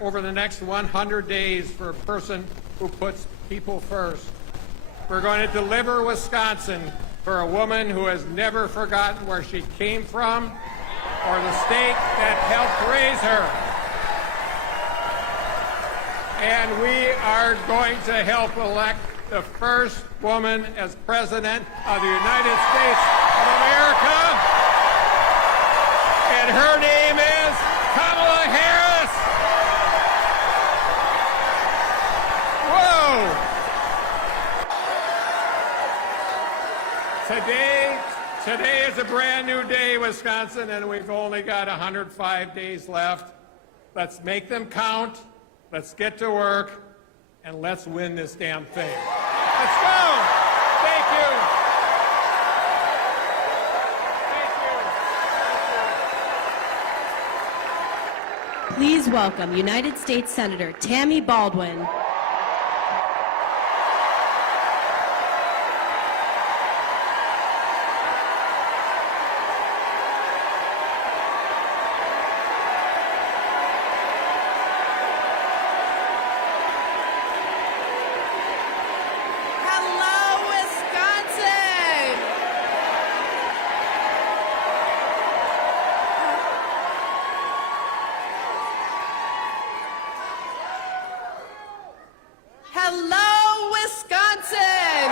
over the next 100 days for a person who puts people first. We're going to deliver Wisconsin for a woman who has never forgotten where she came from or the state that helped raise her. And we are going to help elect the first woman as President of the United States of America. And her name is Kamala Harris. Whoa! Today is a brand new day, Wisconsin, and we've only got 105 days left. Let's make them count. Let's get to work, and let's win this damn thing. Let's go! Thank you. Please welcome United States Senator Tammy Baldwin. Hello, Wisconsin!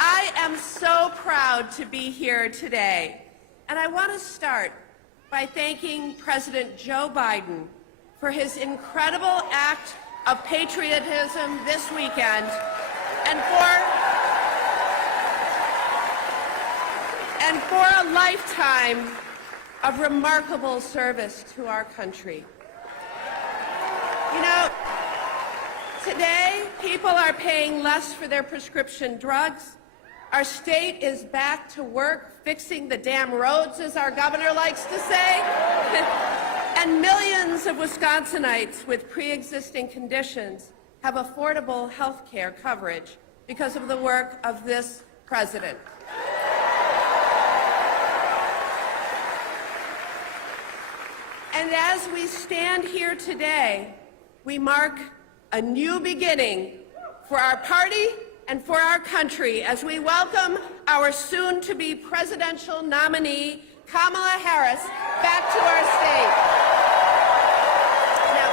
I am so proud to be here today, and I want to start by thanking President Joe Biden for his incredible act of patriotism this weekend and for a lifetime of remarkable service to our country. You know, today people are paying less for their prescription drugs. Our state is back to work fixing the damn roads, as our governor likes to say. And millions of Wisconsinites with pre-existing conditions have affordable health care coverage because of the work of this president. And as we stand here today, we mark a new beginning for our party and for our country as we welcome our soon-to-be presidential nominee, Kamala Harris, back to our state. Now,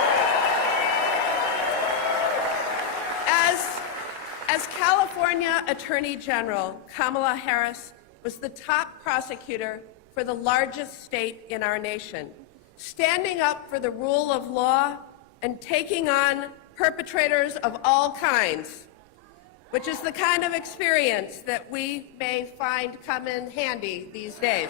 as California Attorney General, Kamala Harris was the top prosecutor for the largest state in our nation, standing up for the rule of law and taking on perpetrators of all kinds, which is the kind of experience that we may find come in handy these days.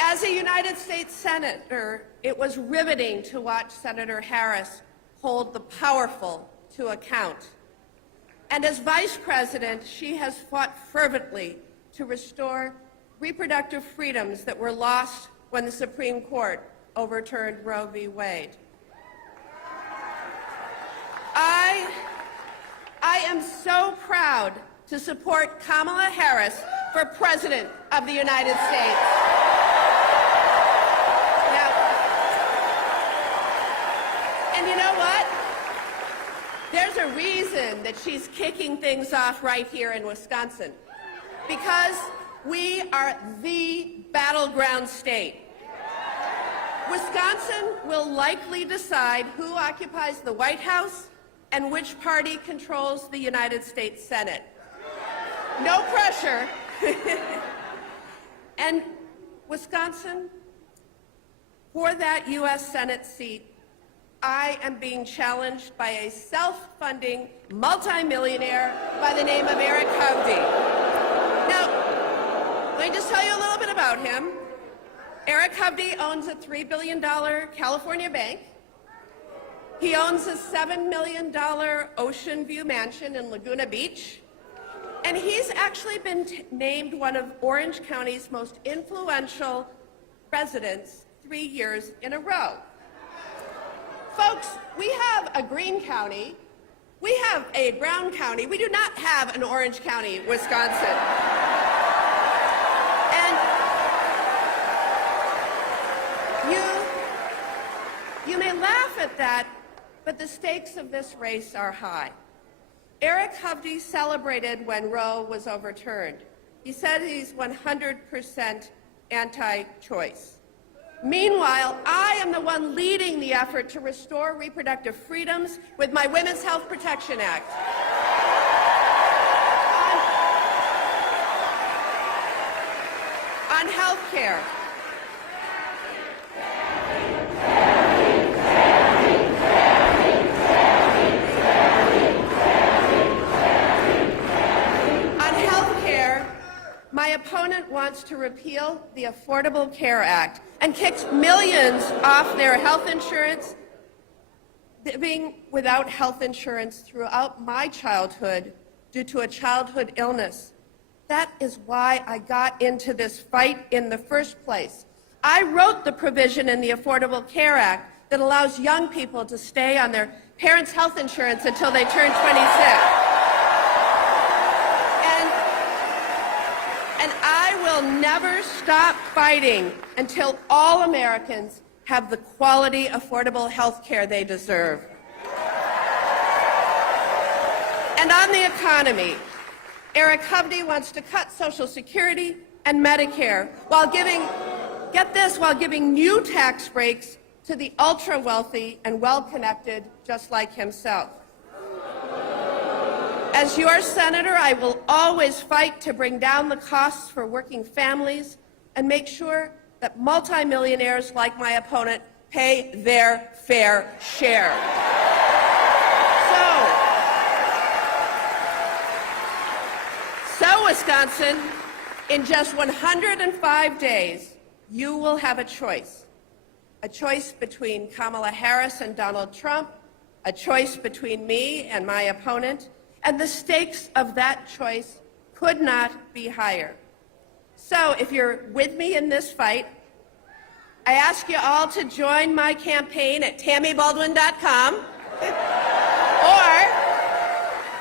As a United States Senator, it was riveting to watch Senator Harris hold the powerful to account. And as Vice President, she has fought fervently to restore reproductive freedoms that were lost when the Supreme Court overturned Roe v. Wade. I am so proud to support Kamala Harris for President of the United States. Now, and you know what? There's a reason that she's kicking things off right here in Wisconsin, because we are the battleground state. Wisconsin will likely decide who occupies the White House and which party controls the United States Senate. No pressure. And Wisconsin, for that U.S. Senate seat, I am being challenged by a self-funding multimillionaire by the name of Eric Hovde. Now, let me just tell you a little bit about him. Eric Hovde owns a $3 billion California bank. He owns a $7 million Ocean View mansion in Laguna Beach. And he's actually been named one of Orange County's most influential residents 3 years in a row. Folks, we have a green county. We have a brown county. We do not have an Orange County, Wisconsin. You may laugh at that, but the stakes of this race are high. Eric Hovde celebrated when Roe was overturned. He said he's 100% anti-choice. Meanwhile, I am the one leading the effort to restore reproductive freedoms with my Women's Health Protection Act. On health care. My opponent wants to repeal the Affordable Care Act and kicks millions off their health insurance. Living without health insurance throughout my childhood due to a childhood illness. That is why I got into this fight in the first place. I wrote the provision in the Affordable Care Act that allows young people to stay on their parents' health insurance until they turn 26. And I will never stop fighting until all Americans have the quality, affordable health care they deserve. And on the economy, Eric Hovde wants to cut Social Security and Medicare while giving, get this, while giving new tax breaks to the ultra-wealthy and well-connected just like himself. As your senator, I will always fight to bring down the costs for working families and make sure that multimillionaires like my opponent pay their fair share. So Wisconsin, in just 105 days, you will have a choice between Kamala Harris and Donald Trump, a choice between me and my opponent, and the stakes of that choice could not be higher. So if you're with me in this fight, I ask you all to join my campaign at TammyBaldwin.com or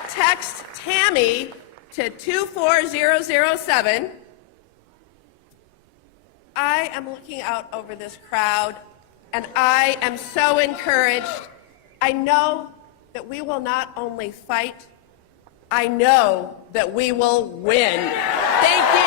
text Tammy to 24007. I am looking out over this crowd, and I am so encouraged. I know that we will not only fight, I know that we will win. Thank you.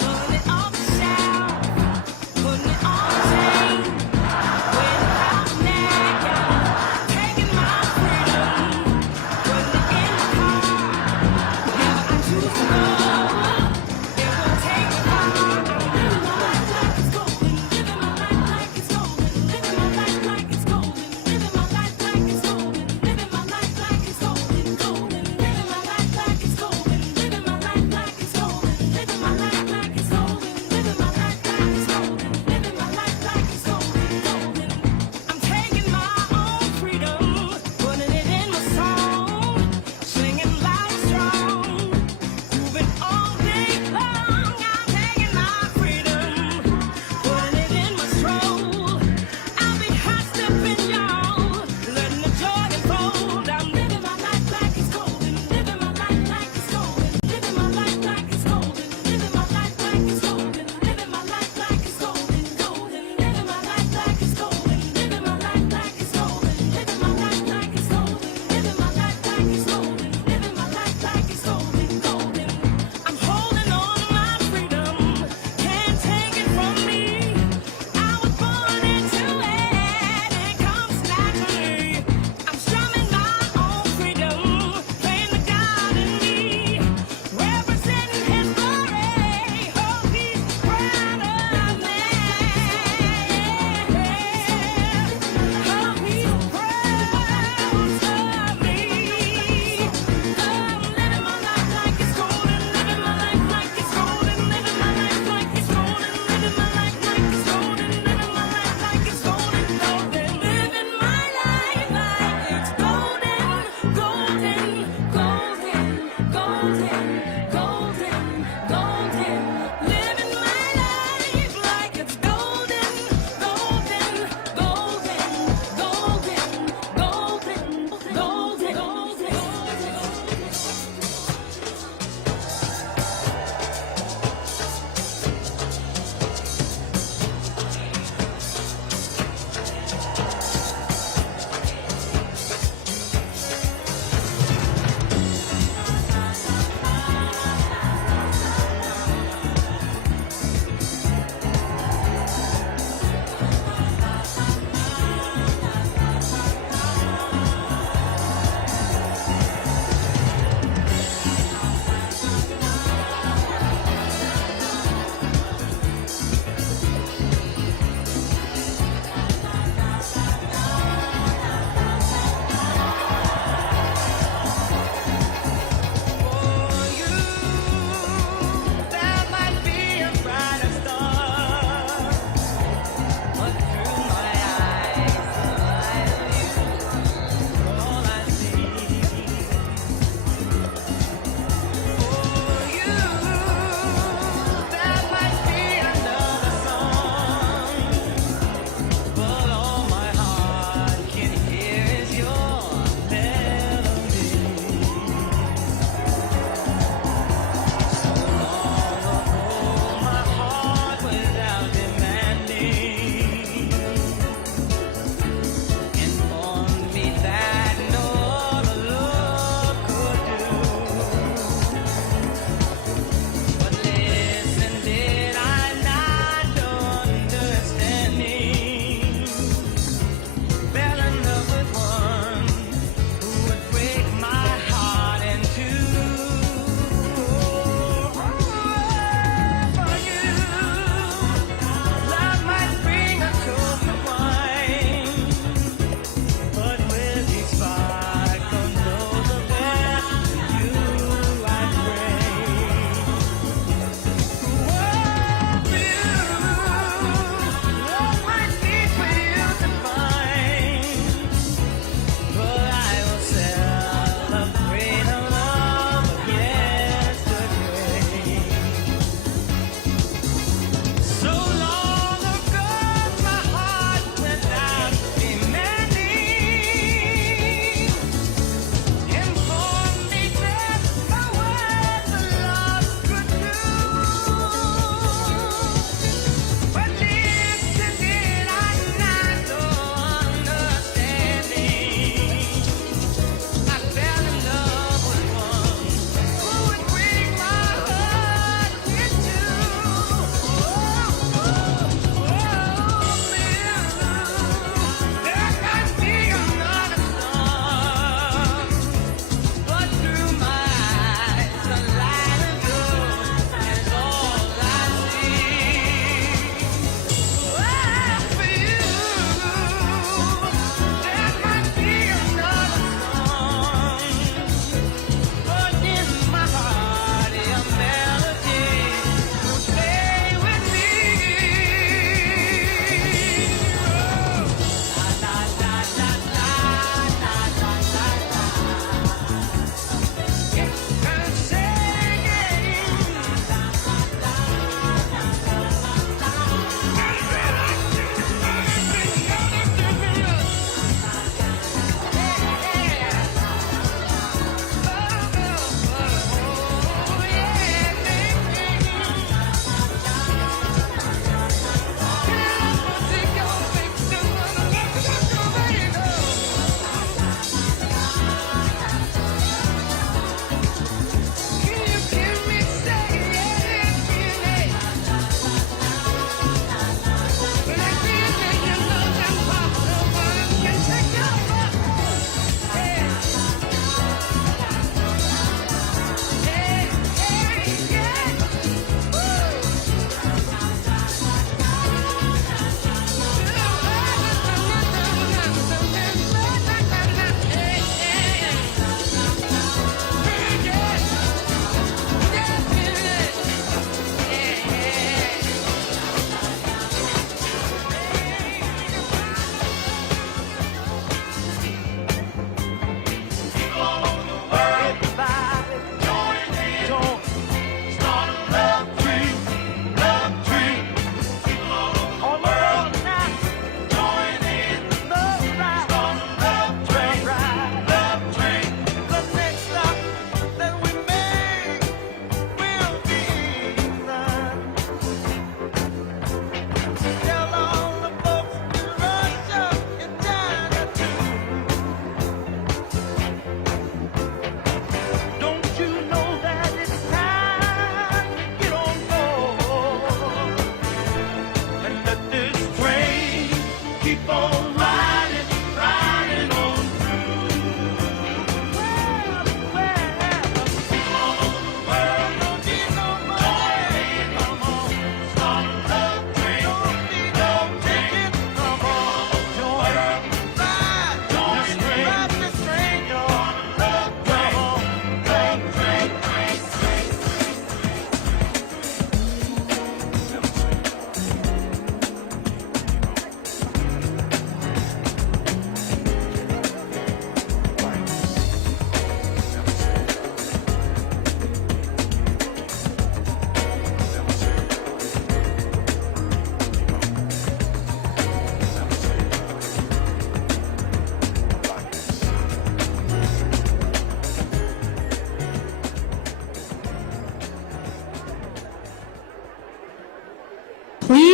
Putting it on the shelf, putting it on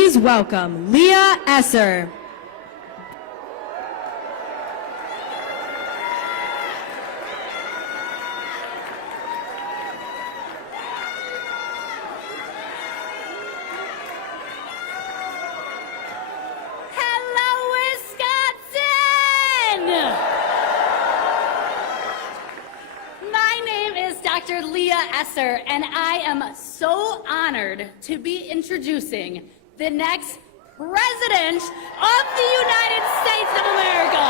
Please welcome Leah Esser. Dr. Leah Esser, and I am so honored to be introducing the next President of the United States of America.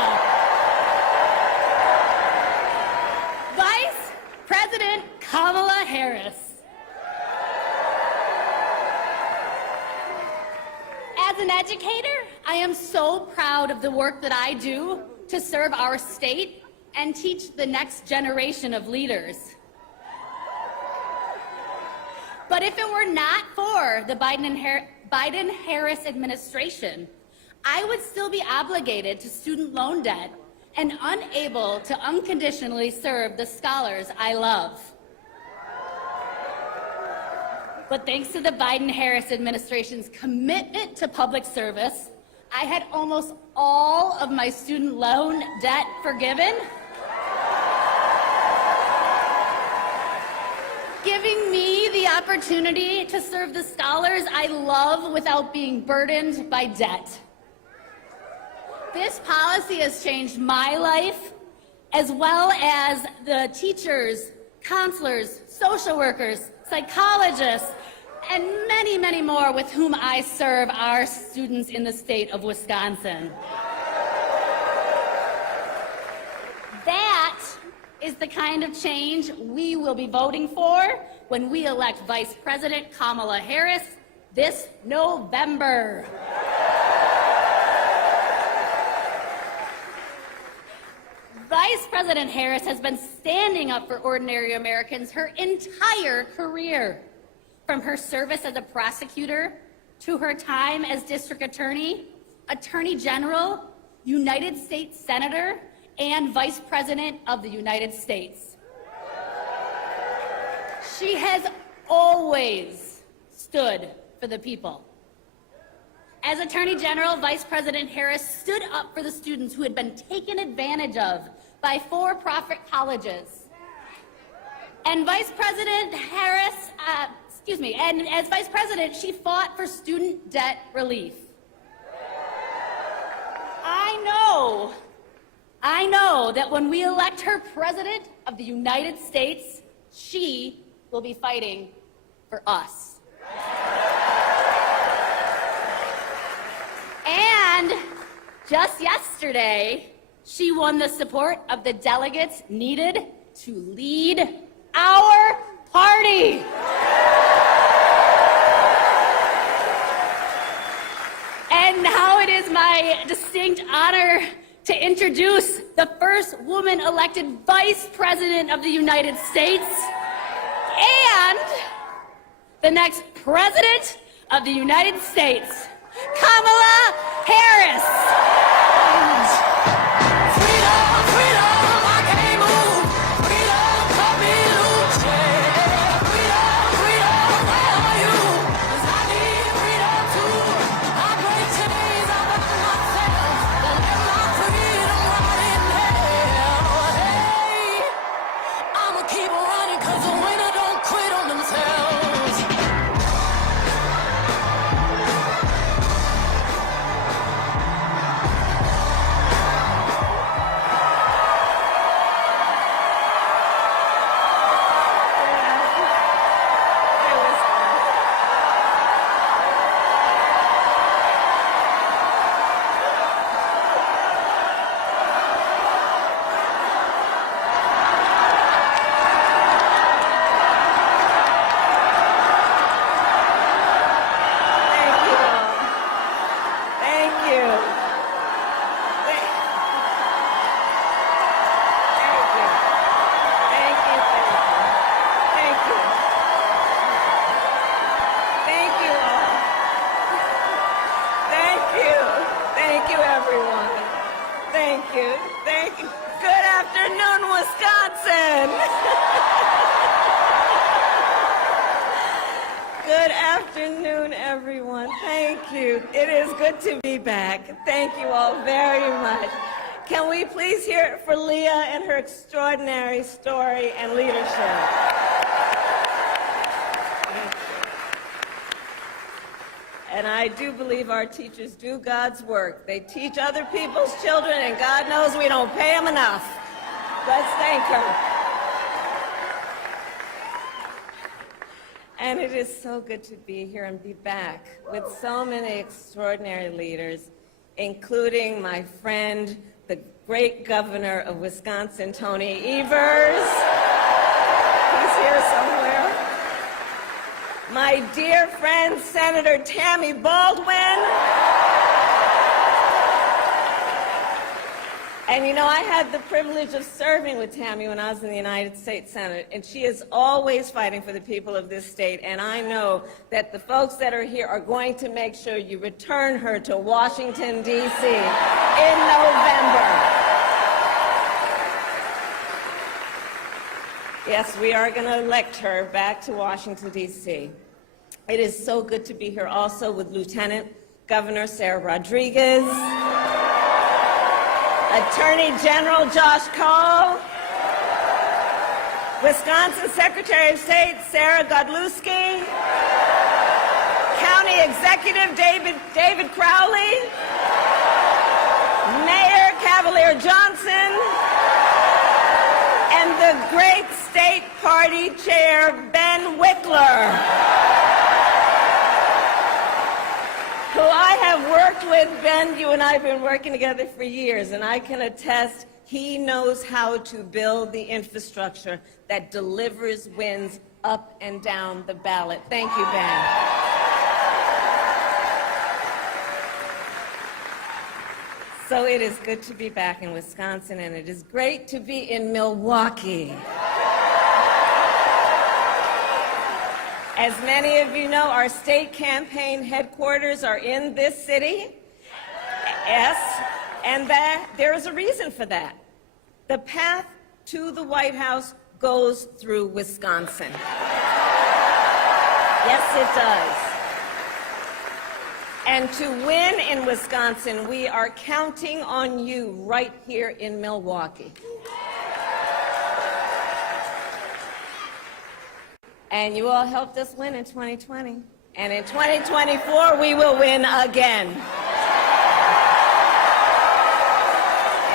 Vice President Kamala Harris. As an educator, I am so proud of the work that I do to serve our state and teach the next generation of leaders. But if it were not for the Biden-Harris administration, I would still be obligated to student loan debt and unable to unconditionally serve the scholars I love. But thanks to the Biden-Harris administration's commitment to public service, I had almost all of my student loan debt forgiven, giving me the opportunity to serve the scholars I love without being burdened by debt. This policy has changed my life, as well as the teachers, counselors, social workers, psychologists, and many, many more with whom I serve our students in the state of Wisconsin. That is the kind of change we will be voting for when we elect Vice President Kamala Harris this November. Vice President Harris has been standing up for ordinary Americans her entire career, from her service as a prosecutor to her time as district attorney, attorney general, United States Senator, and Vice President of the United States. She has always stood for the people. As Attorney General, Vice President Harris stood up for the students who had been taken advantage of by for-profit colleges. And Vice President Harris, and as Vice President, she fought for student debt relief. I know that when we elect her President of the United States, she will be fighting for us. And just yesterday, she won the support of the delegates needed to lead our party. And now it is my distinct honor to introduce the first woman elected Vice President of the United States and the next President of the United States, Kamala Harris. Thank you. Good afternoon, Wisconsin. Good afternoon, everyone. Thank you. It is good to be back. Thank you all very much. Can we please hear it for Leah and her extraordinary story and leadership? And I do believe our teachers do God's work. They teach other people's children, and God knows we don't pay them enough. Let's thank her. And it is so good to be here and be back with so many extraordinary leaders, including my friend, the great governor of Wisconsin, Tony Evers. He's here somewhere. My dear friend, Senator Tammy Baldwin. And you know, I had the privilege of serving with Tammy when I was in the United States Senate, and she is always fighting for the people of this state, and I know that the folks that are here are going to make sure you return her to Washington, D.C. in November. Yes, we are going to elect her back to Washington, D.C. It is so good to be here also with Lieutenant Governor Sarah Rodriguez, Attorney General Josh Cole, Wisconsin Secretary of State Sarah Godlewski, County Executive David Crowley, Mayor Cavalier Johnson, and the great State Party Chair Ben Wickler, who I have worked with. Ben, you and I have been working together for years, and I can attest he knows how to build the infrastructure that delivers wins up and down the ballot. Thank you, Ben. So it is good to be back in Wisconsin, and it is great to be in Milwaukee. As many of you know, our state campaign headquarters are in this city. Yes, and there is a reason for that. The path to the White House goes through Wisconsin. Yes, it does. And to win in Wisconsin, we are counting on you right here in Milwaukee. And you all helped us win in 2020. And in 2024, we will win again.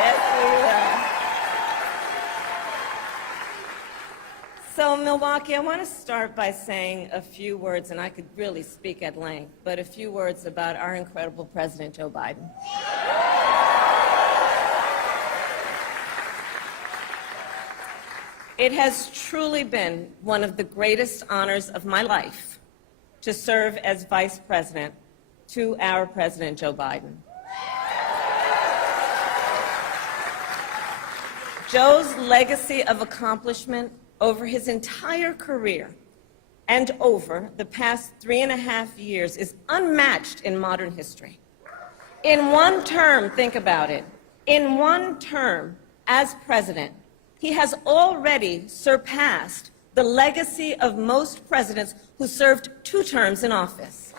Yes, we will. So, Milwaukee, I want to start by saying a few words, and I could really speak at length, but a few words about our incredible President Joe Biden. It has truly been one of the greatest honors of my life to serve as Vice President to our President Joe Biden. Joe's legacy of accomplishment over his entire career and over the past 3.5 years is unmatched in modern history. In one term, think about it, in one term as president, he has already surpassed the legacy of most presidents who served 2 terms in office.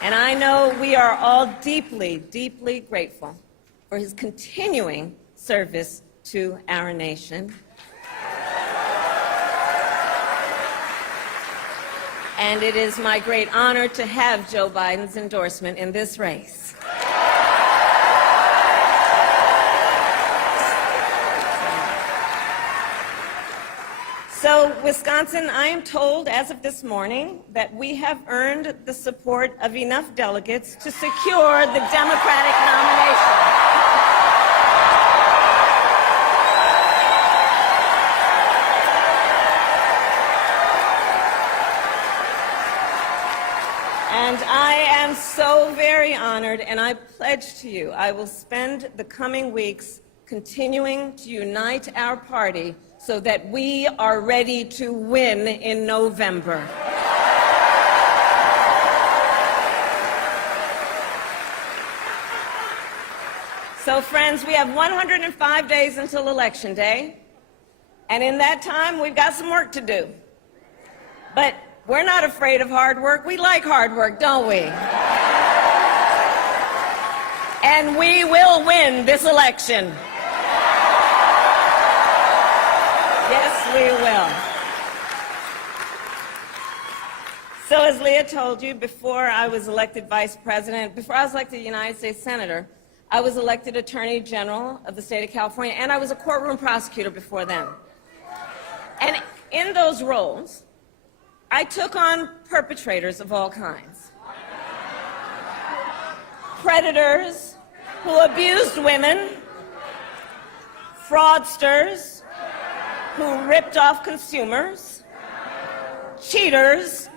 And I know we are all deeply, deeply grateful for his continuing service to our nation. And it is my great honor to have Joe Biden's endorsement in this race. So, Wisconsin, I am told as of this morning that we have earned the support of enough delegates to secure the Democratic nomination. And I am so very honored, and I pledge to you I will spend the coming weeks continuing to unite our party so that we are ready to win in November. So, friends, we have 105 days until Election Day, and in that time, we've got some work to do. But we're not afraid of hard work. We like hard work, don't we? And we will win this election. Yes, we will. So as Leah told you, before I was elected vice president, before I was elected United States Senator, I was elected Attorney General of the state of California, and I was a courtroom prosecutor before then. And in those roles, I took on perpetrators of all kinds. Predators who abused women, fraudsters who ripped off consumers, cheaters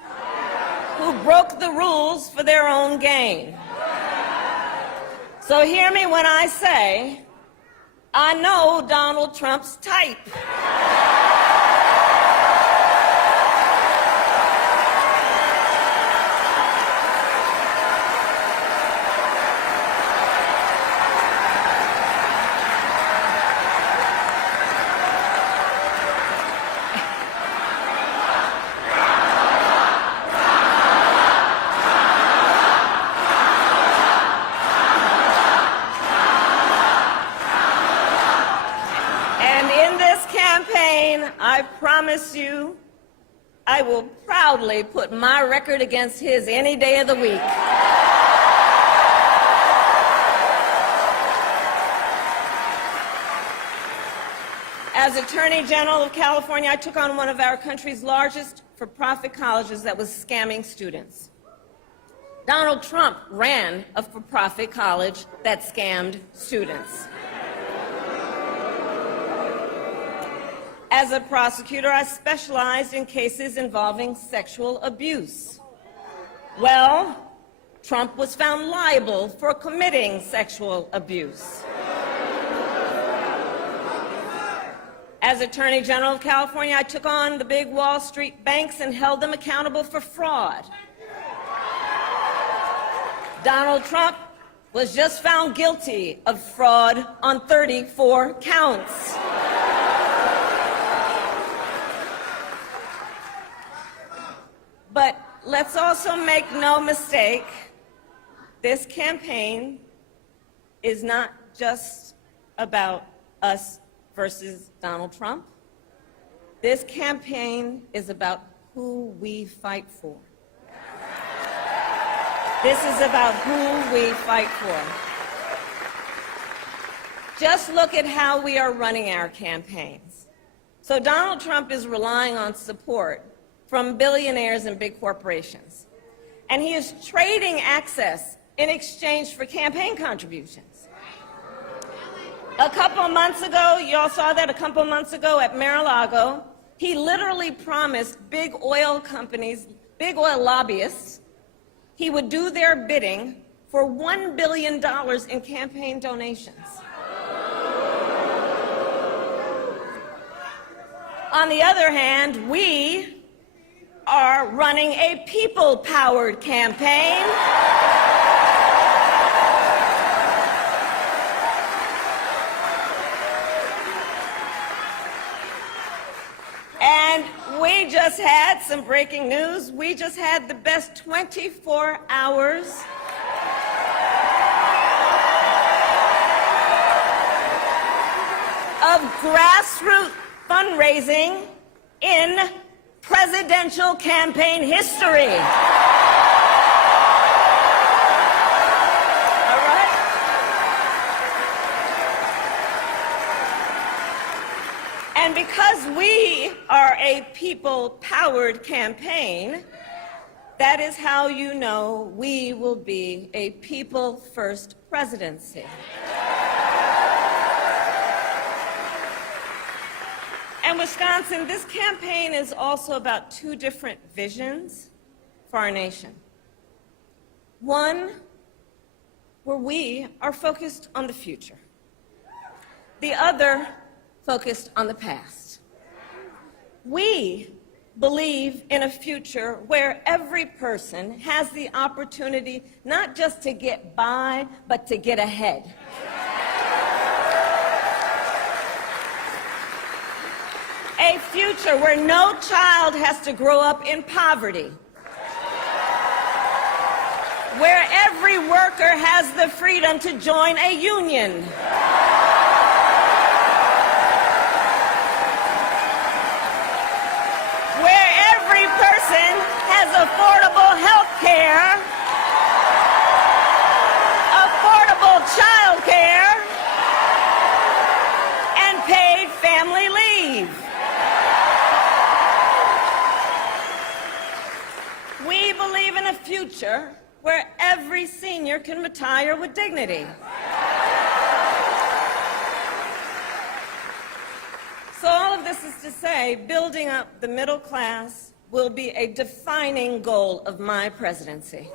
who broke the rules for their own gain. So hear me when I say, I know Donald Trump's type. I promise you, I will proudly put my record against his any day of the week. As Attorney General of California, I took on one of our country's largest for-profit colleges that was scamming students. Donald Trump ran a for-profit college that scammed students. As a prosecutor, I specialized in cases involving sexual abuse. Well, Trump was found liable for committing sexual abuse. As Attorney General of California, I took on the big Wall Street banks and held them accountable for fraud. Donald Trump was just found guilty of fraud on 34 counts. But let's also make no mistake, this campaign is not just about us versus Donald Trump. This campaign is about who we fight for. This is about who we fight for. Just look at how we are running our campaigns. So Donald Trump is relying on support from billionaires and big corporations. And he is trading access in exchange for campaign contributions. A couple of months ago, you all saw that a couple of months ago at Mar-a-Lago, he literally promised big oil companies, big oil lobbyists, he would do their bidding for $1 billion in campaign donations. On the other hand, we are running a people-powered campaign. And we just had some breaking news. We just had the best 24 hours of grassroots fundraising in presidential campaign history. All right? And because we are a people-powered campaign, that is how you know we will be a people-first presidency. And Wisconsin, this campaign is also about two different visions for our nation. One, where we are focused on the future. The other, focused on the past. We believe in a future where every person has the opportunity not just to get by, but to get ahead. a future where no child has to grow up in poverty, where every worker has the freedom to join a union, where every person has affordable health care, affordable child care, and paid family leave. We believe in a future where every senior can retire with dignity. So all of this is to say, building up the middle class will be a defining goal of my presidency.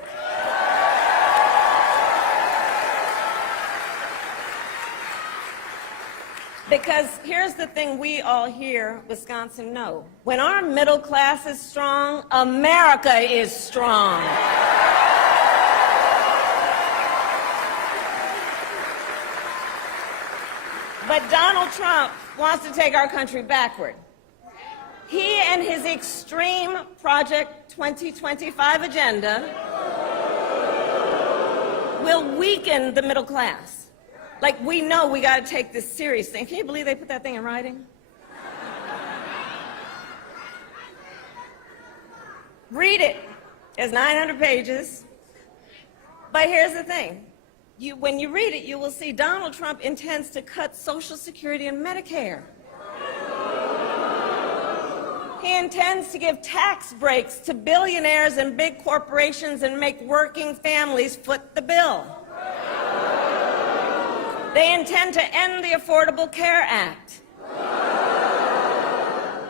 Because here's the thing we all here, Wisconsin, know. When our middle class is strong, America is strong. But Donald Trump wants to take our country backward. He and his extreme Project 2025 agenda will weaken the middle class. Like, we know we got to take this seriously. Can you believe they put that thing in writing? Read it. It's 900 pages. But here's the thing. When you read it, you will see Donald Trump intends to cut Social Security and Medicare. He intends to give tax breaks to billionaires and big corporations and make working families foot the bill. They intend to end the Affordable Care Act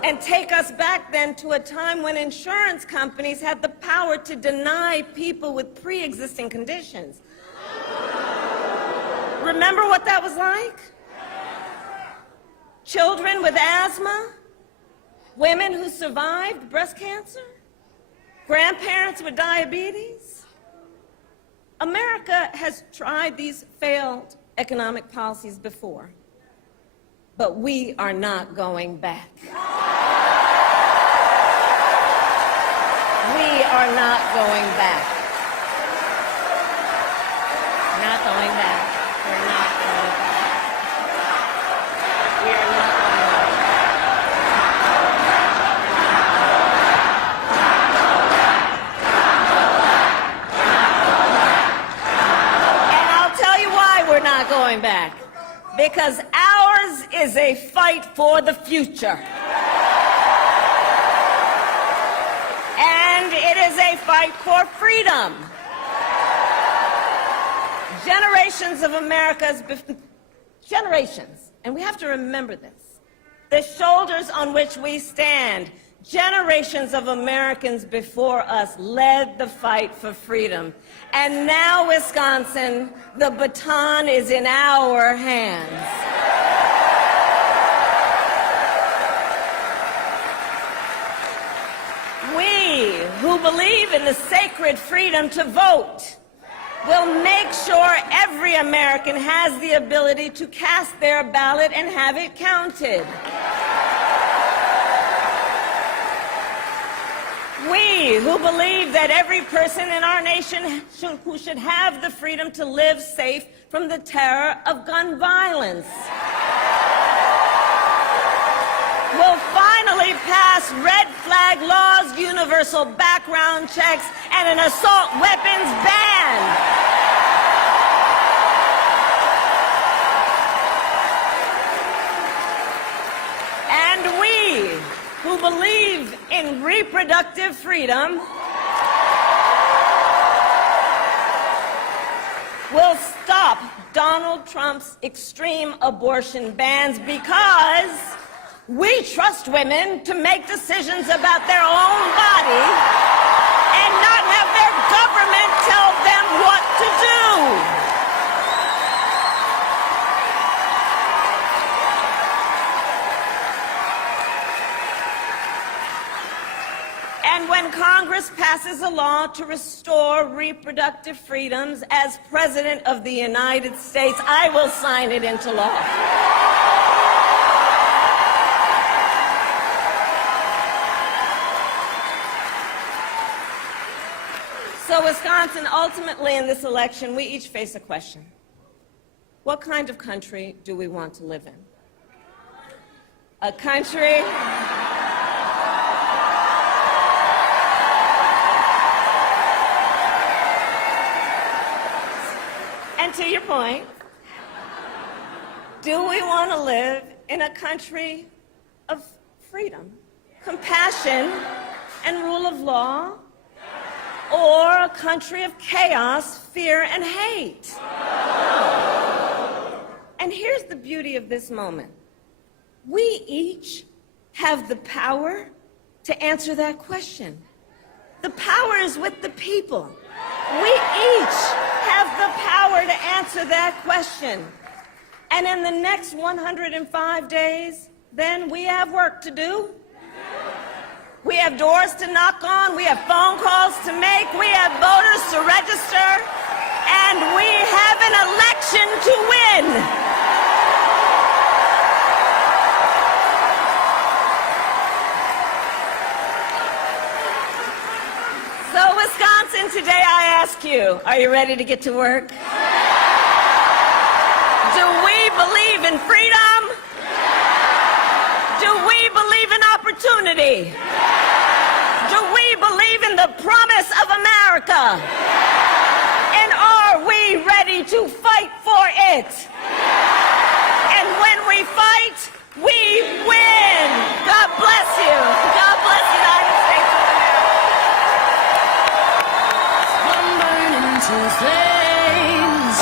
and take us back then to a time when insurance companies had the power to deny people with pre-existing conditions. Remember what that was like? Children with asthma, women who survived breast cancer, grandparents with diabetes. America has tried these failed economic policies before, but we are not going back. We are not going back. Not going back. We're not going back. We are not going back. And I'll tell you why we're not going back. Because ours is a fight for the future. And it is a fight for freedom. Generations of America's, generations, and we have to remember this, the shoulders on which we stand, generations of Americans before us led the fight for freedom. And now, Wisconsin, the baton is in our hands. We, who believe in the sacred freedom to vote, will make sure every American has the ability to cast their ballot and have it counted. We, who believe that every person in our nation who should have the freedom to live safe from the terror of gun violence, will finally pass red flag laws, universal background checks, and an assault weapons ban. And we, who believe in reproductive freedom, will stop Donald Trump's extreme abortion bans because we trust women to make decisions about their own body and not have their government tell them what to do. And when Congress passes a law to restore reproductive freedoms, as President of the United States, I will sign it into law. So, Wisconsin, ultimately in this election, we each face a question. What kind of country do we want to live in? A country and to your point, do we want to live in a country of freedom, compassion, and rule of law? Or a country of chaos, fear, and hate? And here's the beauty of this moment. We each have the power to answer that question. The power is with the people. We each have the power to answer that question. And in the next 105 days, then we have work to do. We have doors to knock on, we have phone calls to make, we have voters to register, and we have an election to win. So, Wisconsin, today I ask you, are you ready to get to work? Do we believe in freedom? Do we believe in opportunity? Do we believe in the promise of America? And are we ready to fight for it? And when we fight, we win. God bless you. God bless the United States of America. One burning to flames.